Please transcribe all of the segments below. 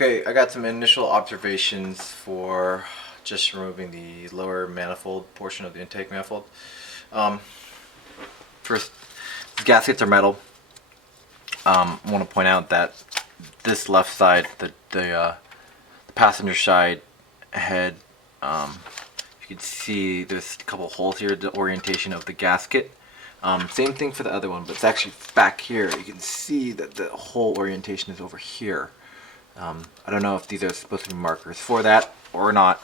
Okay, I got some initial observations for just removing the lower manifold portion of the intake manifold. Um, First, the gaskets are metal. I want to point out that this left side, the passenger side head, you can see there's a couple holes here, the orientation of the gasket. Same thing for the other one, but it's actually back here. You can see that the whole orientation is over here. I don't know if these are supposed to be markers for that or not.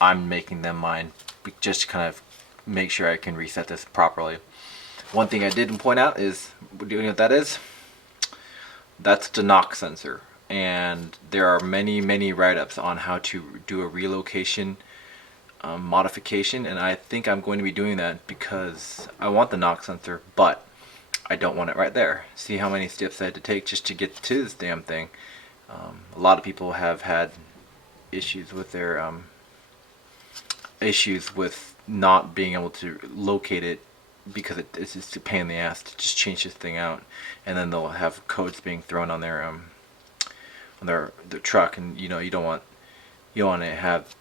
I'm making them mine just to kind of make sure I can reset this properly. One thing I didn't point out is, do you know what that is? That's the knock sensor. And there are many write-ups on how to do a relocation modification, and I think I'm going to be doing that because I want the knock sensor, but I don't want it right there. See how many steps I had to take just to get to this damn thing. A lot of people have had issues with their not being able to locate it because it's just a pain in the ass to just change this thing out, and then they'll have codes being thrown on their truck, and you don't want to have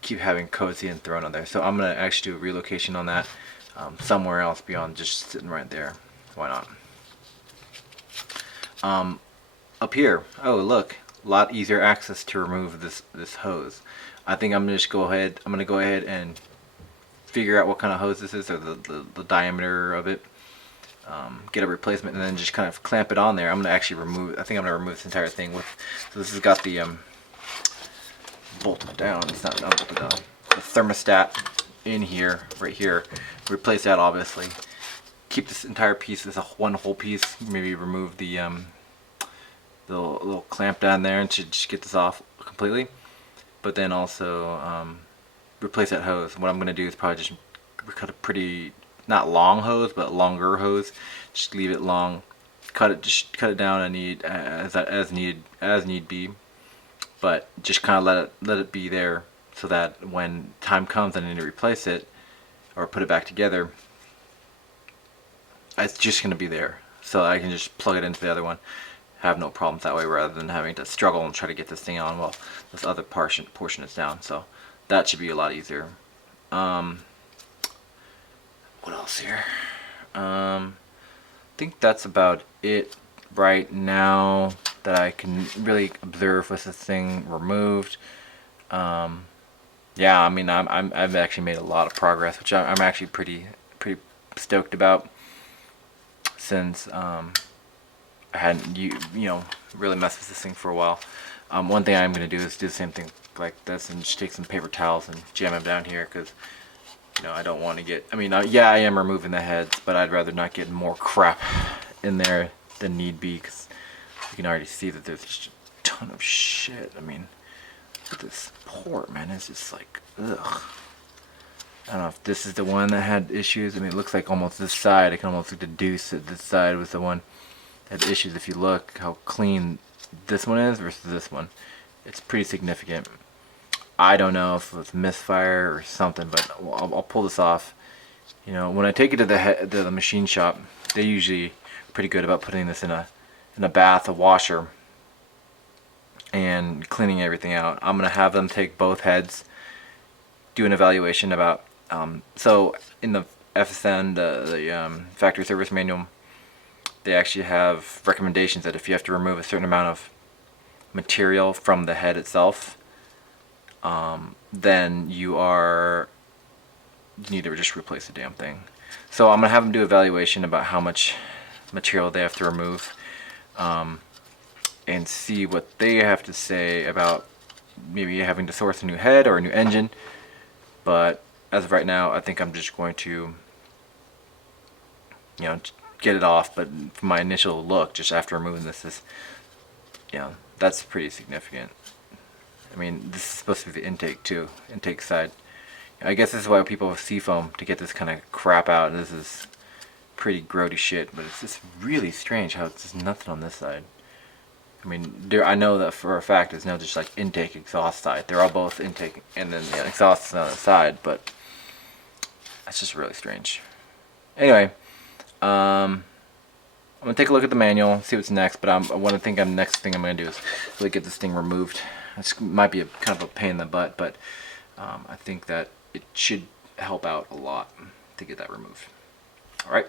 keep having codes being thrown on there. So I'm gonna actually do a relocation on that somewhere else beyond just sitting right there. Why not? Up here, oh look, a lot easier access to remove this hose. I think I'm gonna go ahead and figure out what kind of hose this is, or the diameter of it, get a replacement, and then just kind of clamp it on there. I think I'm gonna remove this entire thing with, so this has got the bolted down, it's not bolted down, the thermostat in here, right here. Replace that obviously. Keep this entire piece as one whole piece, maybe remove the little clamp down there and just get this off completely, but then also replace that hose. What I'm going to do is probably just cut a pretty, not long hose, but longer hose. Just leave it long, just cut it down as need be, but just kind of let it be there, so that when time comes and I need to replace it or put it back together, it's just going to be there, so I can just plug it into the other one. Have no problems that way, rather than having to struggle and try to get this thing on while this other portion is down. So that should be a lot easier. What else here? I think that's about it right now that I can really observe with this thing removed. Yeah, I mean, I've actually made a lot of progress, which I'm actually pretty stoked about, since I hadn't really messed with this thing for a while. One thing I'm going to do is do the same thing like this, and just take some paper towels and jam them down here, because I don't want to get, yeah, I am removing the heads, but I'd rather not get more crap in there than need be, because you can already see that there's just a ton of shit. Look at this port, man. It's just like, ugh. I don't know if this is the one that had issues. It looks like almost this side, I can almost deduce that this side was the one that had issues. If you look how clean this one is versus this one, it's pretty significant. I don't know if it was misfire or something, but I'll pull this off. When I take it to the machine shop, they usually pretty good about putting this in a bath, a washer, and cleaning everything out. I'm gonna have them take both heads, do an evaluation about. So in the FSN, the factory service manual, they actually have recommendations that if you have to remove a certain amount of material from the head itself, then you need to just replace the damn thing. So I'm gonna have them do an evaluation about how much material they have to remove, and see what they have to say about maybe having to source a new head or a new engine. But as of right now, I think I'm just going to get it off. But from my initial look, just after removing this, is that's pretty significant. This is supposed to be the intake side. I guess this is why people have seafoam, to get this kind of crap out. This is pretty grody shit, but it's just really strange how it's just nothing on this side. I know that for a fact there's no just like intake, exhaust side. They're all both intake, and then the exhaust is on the side, but that's just really strange. Anyway, I'm gonna take a look at the manual, see what's next. But the next thing I'm gonna do is really get this thing removed. This might be kind of a pain in the butt, but I think that it should help out a lot to get that removed. All right.